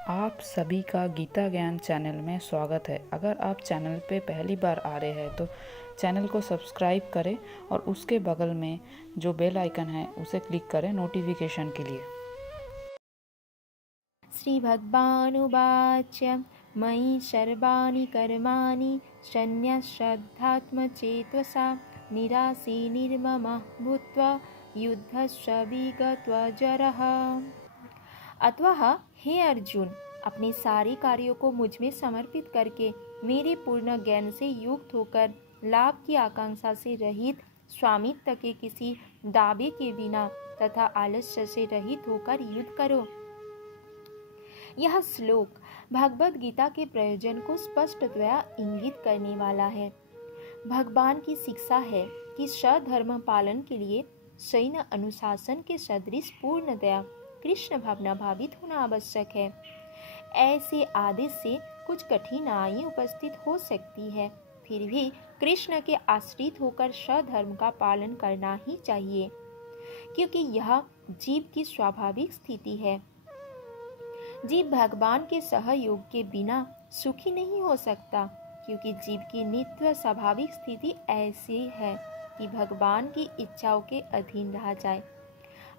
आप सभी का गीता ज्ञान चैनल में स्वागत है। अगर आप चैनल पे पहली बार आ रहे हैं तो चैनल को सब्सक्राइब करें और उसके बगल में जो बेल आइकन है उसे क्लिक करें नोटिफिकेशन के लिए। श्रीभगवानुवाच मयि सर्वाणि कर्माणि सन्न्यस्यध्यात्मचेतसा निराशी निर्ममः भूत्वा युद्धस्य विगतज्वरः। अतः हे अर्जुन, अपने सारे कार्यों को मुझ में समर्पित करके मेरे पूर्ण ज्ञान से युक्त होकर लाभ की आकांक्षा से रहित, स्वामित्व के किसी दावे के बिना तथा आलस्य से रहित होकर युद्ध करो। यह श्लोक भगवद गीता के प्रयोजन को स्पष्टतया इंगित करने वाला है। भगवान की शिक्षा है कि सधर्म पालन के लिए सैन्य अनुशासन के सदृश पूर्णतया कृष्ण भावना भावित होना आवश्यक है। ऐसे आदेश से कुछ कठिनाई उपस्थित हो सकती है, फिर भी कृष्ण के आश्रित होकर सधर्म का पालन करना ही चाहिए, क्योंकि यह जीव की स्वाभाविक स्थिति है। जीव भगवान के सहयोग के बिना सुखी नहीं हो सकता, क्योंकि जीव की नित्य स्वाभाविक स्थिति ऐसी है कि भगवान की इच्छाओं के अधीन रहा जाए।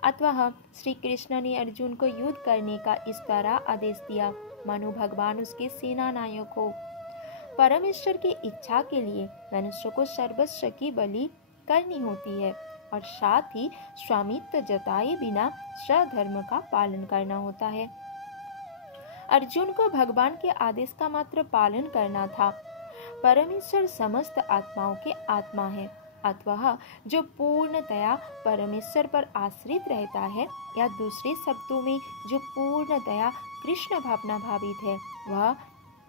अतः श्री कृष्ण ने अर्जुन को युद्ध करने का इस तरह आदेश दिया मानो भगवान उसके सेना नायक हो। परमेश्वर की इच्छा के लिए मनुष्य को सर्वस्व की बलि करनी होती है और साथ ही स्वामित्व जताए बिना स्वधर्म का पालन करना होता है। अर्जुन को भगवान के आदेश का मात्र पालन करना था। परमेश्वर समस्त आत्माओं के आत्मा है, अतः जो पूर्णतया परमेश्वर पर आश्रित रहता है, या दूसरे शब्दों में जो पूर्णतया कृष्ण भावना भावित है, वह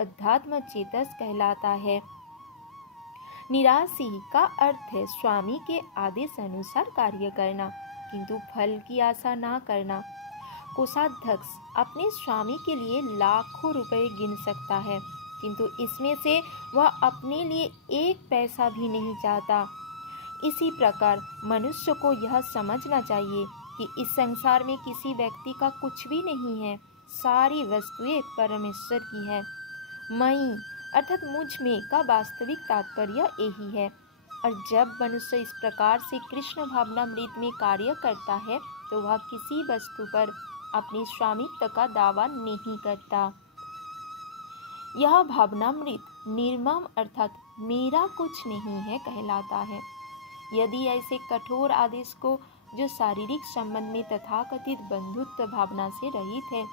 अध्यात्म चेतस कहलाता है। निराशी का अर्थ है स्वामी के आदेश अनुसार कार्य करना, किंतु फल की आशा ना करना। कोषाध्यक्ष अपने स्वामी के लिए लाखों रुपए गिन सकता है, किंतु इसमें से वह अपने लिए एक पैसा भी नहीं चाहता। इसी प्रकार मनुष्य को यह समझना चाहिए कि इस संसार में किसी व्यक्ति का कुछ भी नहीं है, सारी वस्तुएं परमेश्वर की है। मई अर्थात मुझ में का वास्तविक तात्पर्य यही है। और जब मनुष्य इस प्रकार से कृष्ण भावनामृत में कार्य करता है तो वह किसी वस्तु पर अपने स्वामित्व का दावा नहीं करता। यह भावनामृत निर्मम अर्थात मेरा कुछ नहीं है कहलाता है। यदि ऐसे कठोर आदेश को, जो शारीरिक संबंध में तथाकथित बंधुत्व भावना से रहित है,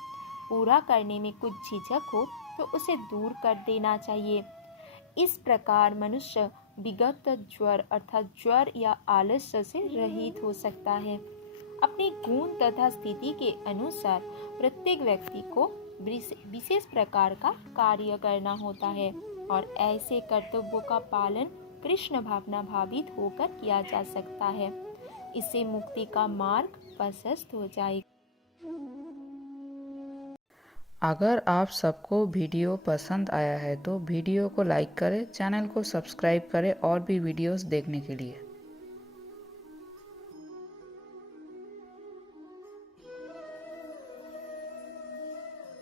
पूरा करने में कुछ झिझक हो तो उसे दूर कर देना चाहिए। इस प्रकार मनुष्य विगत ज्वर अर्थात ज्वर या आलस्य से रहित हो सकता है। अपने गुण तथा स्थिति के अनुसार प्रत्येक व्यक्ति को विशेष प्रकार का कार्य करना होता है और ऐसे कर्तव्यों का पालन कृष्ण भावना भावित होकर किया जा सकता है। इससे मुक्ति का मार्ग प्रशस्त हो जाएगा। अगर आप सबको वीडियो पसंद आया है तो वीडियो को लाइक करें, चैनल को सब्सक्राइब करें और भी वीडियोस देखने के लिए।